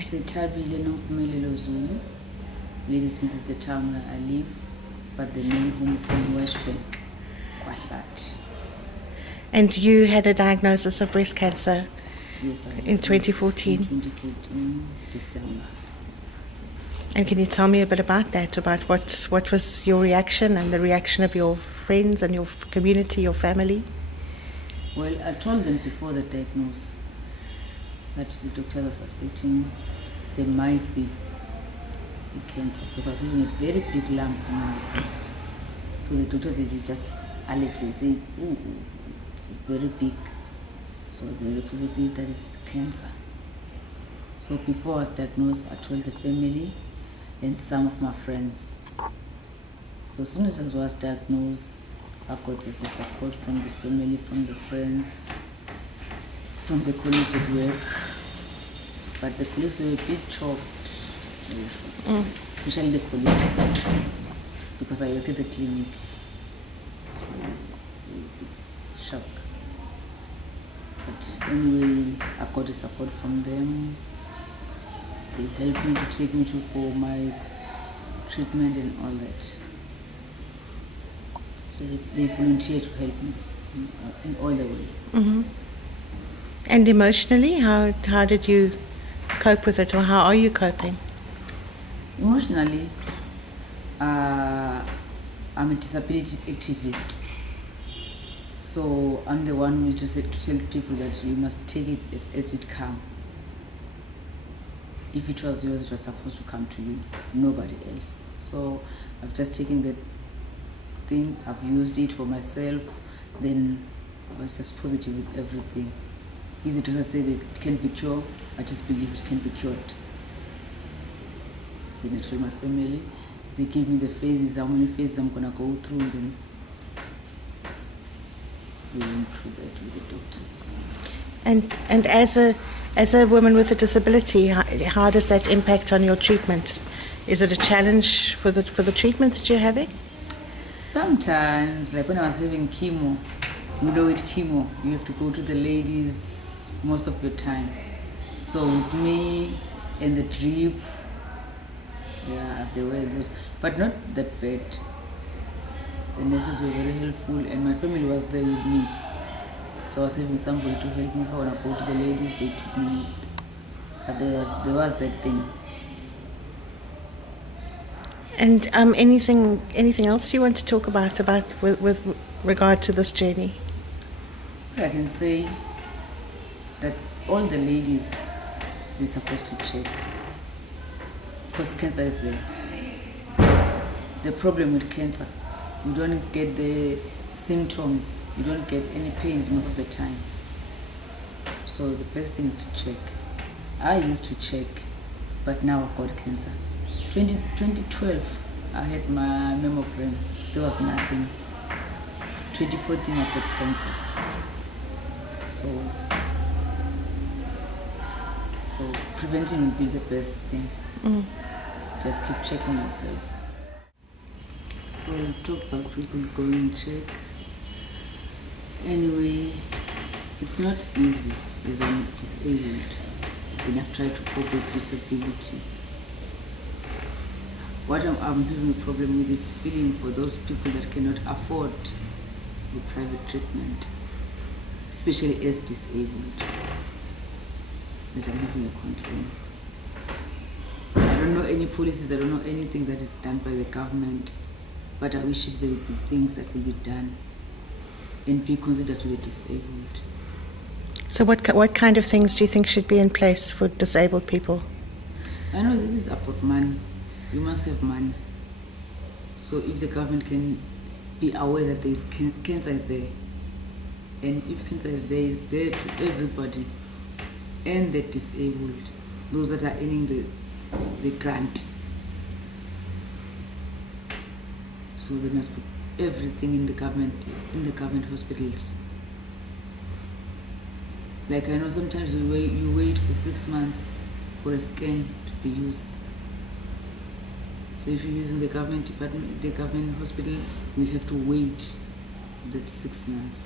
Okay. Sethabile, Nompumelelo, Zulu. Ladysmith is the town where I live, but the main home is in Westbank, Kwahlat. And you had a diagnosis of breast cancer Yes, I in 2014. In 2014, December. And can you tell me a bit about that, about what was your reaction and the reaction of your friends and your community, your family? Well, I told them before the diagnosis that the doctors are suspecting there might be a cancer, because I was having a very big lump on my breast. So the doctors, they will just alert, they say, ooh, it's very big. So there's a possibility that it's cancer. So before I was diagnosed, I told the family and some of my friends. So as soon as I was diagnosed, I got the support from the family, from the friends, from the colleagues at work. But the colleagues were a bit shocked, especially the colleagues, because I work at the clinic. So, shock. But anyway, I got the support from them. They helped me to take me for my treatment and all that. So they volunteered to help me in all the way. Mm-hmm. And emotionally, how did you cope with it, or how are you coping? Emotionally, I'm a disability activist. So I'm the one who used to tell people that you must take it as it comes. If it was yours, it was supposed to come to you, nobody else. So I've just taken that thing, I've used it for myself, then I was just positive with everything. If the doctor said that it can be cured, I just believe it can be cured. Then I told my family, they gave me the phases, how many phases I'm gonna go through, and then we went through that with the doctors. And as a woman with a disability, how does that impact on your treatment? Is it a challenge for the treatment that you're having? Sometimes, like when I was having chemo, you know, with chemo, you have to go to the ladies most of your time. So with me and the drip, yeah, they were those, but not that bad. The nurses were very helpful, and my family was there with me. So I was having somebody to help me. If I want to go to the ladies, they took me. But there was that thing. And anything else you want to talk about with regard to this journey? Well, I can say that all the ladies, they're supposed to check, because cancer is there. The problem with cancer, you don't get the symptoms, you don't get any pains most of the time. So the best thing is to check. I used to check, but now I've got cancer. 2012, I had my mammogram. There was nothing. 2014, I got cancer. So preventing would be the best thing. Just keep checking yourself. Well, I've talked about people going and check. Anyway, it's not easy as I'm disabled, and I've tried to cope with disability. What I'm having a problem with is feeling for those people that cannot afford the private treatment, especially as disabled, that I'm having a concern. I don't know any policies, I don't know anything that is done by the government, but I wish if there would be things that will be done and be considered to the disabled. So what kind of things do you think should be in place for disabled people? I know this is about money. You must have money. So if the government can be aware that there is cancer is there, and if cancer is there, it's there to everybody, and the disabled, those that are earning the grant. So they must put everything in the government hospitals. Like I know sometimes you wait for 6 months for a scan to be used. So if you're using the government department, the government hospital, you'll have to wait that 6 months.